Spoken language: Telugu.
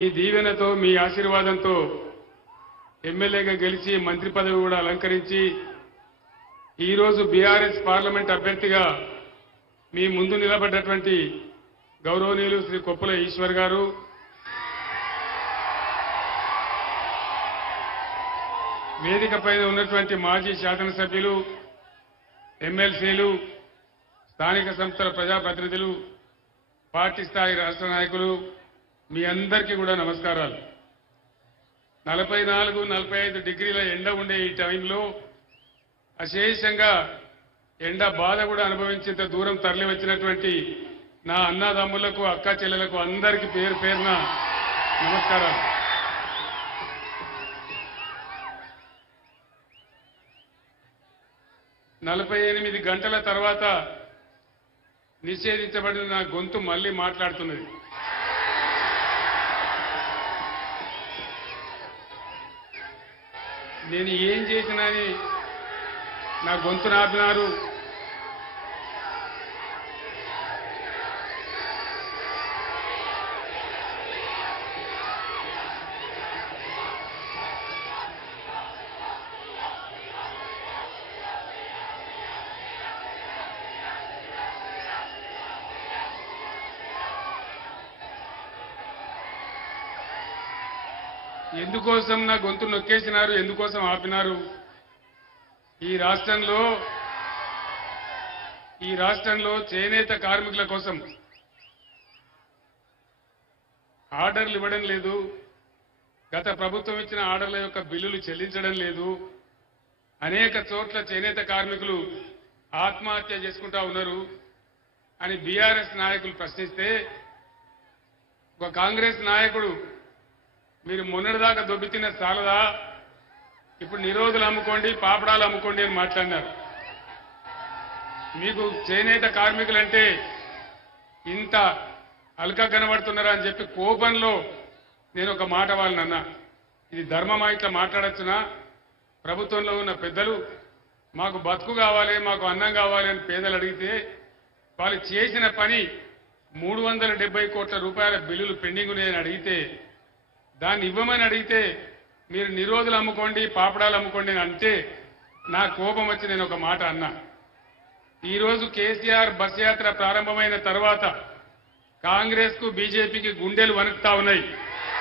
మీ దీవెనతో మీ ఆశీర్వాదంతో ఎమ్మెల్యేగా గెలిచి మంత్రి పదవి కూడా అలంకరించి ఈ రోజు బీఆర్ఎస్ పార్లమెంట్ అభ్యర్థిగా మీ ముందు నిలబడ్డటువంటి గౌరవనీయులు శ్రీ కొప్పుల ఈశ్వర్ గారు, వేదికపైన ఉన్నటువంటి మాజీ శాసనసభ్యులు, ఎమ్మెల్సీలు, స్థానిక సంస్థల ప్రజాప్రతినిధులు, పార్టీ స్థాయి రాష్ట్ర నాయకులు, మీ అందరికీ కూడా నమస్కారాలు. 44-45 డిగ్రీల ఎండ ఉండే ఈ టైంలో అశేషంగా ఎండ బాధ కూడా అనుభవించేంత దూరం తరలి వచ్చినటువంటి నా అన్నదమ్ములకు, అక్క చెల్లెలకు అందరికీ పేరు పేరున నమస్కారాలు. నలభై 48 గంటల తర్వాత నిషేధించబడిన నా గొంతు మళ్లీ మాట్లాడుతున్నది. నేను ఏం చేసినాని నా గొంతు నాపినారు. ఎందుకోసం నా గొంతు నొక్కేసినారు, ఎందుకోసం ఆపినారు? ఈ రాష్ట్రంలో చేనేత కార్మికుల కోసం ఆర్డర్లు ఇవ్వడం లేదు, గత ప్రభుత్వం ఇచ్చిన ఆర్డర్ల యొక్క బిల్లులు చెల్లించడం లేదు, అనేక చోట్ల చేనేత కార్మికులు ఆత్మహత్య చేసుకుంటా ఉన్నారు అని బీఆర్ఎస్ నాయకులు ప్రశ్నిస్తే ఒక కాంగ్రెస్ నాయకుడు, మీరు మొన్నటిదాకా దొబ్బితిన్న చాలదా, ఇప్పుడు నిరోధులు అమ్ముకోండి, పాపడాలు అమ్ముకోండి అని మాట్లాడినారు. మీకు చేనేత కార్మికులంటే ఇంత అల్కా కనబడుతున్నారా అని చెప్పి కోపంలో నేను ఒక మాట వాళ్ళనన్నా, ఇది ధర్మమా ఇట్లా మాట్లాడచ్చునా? ప్రభుత్వంలో ఉన్న పెద్దలు మాకు బతుకు కావాలి, మాకు అన్నం కావాలి అని పేదలు అడిగితే వాళ్ళు చేసిన పని 370 కోట్ల రూపాయల బిల్లులు పెండింగ్ ఉన్నాయని అడిగితే, దాన్ని ఇవ్వమని అడిగితే మీరు నిరోధులు అమ్ముకోండి, పాపడాలు అమ్ముకోండి అని అంటే నా కోపం వచ్చి నేను ఒక మాట అన్నా. ఈరోజు కేసీఆర్ బస్ యాత్ర ప్రారంభమైన తర్వాత కాంగ్రెస్ కు బీజేపీకి గుండెలు వణుకుతా ఉన్నాయి.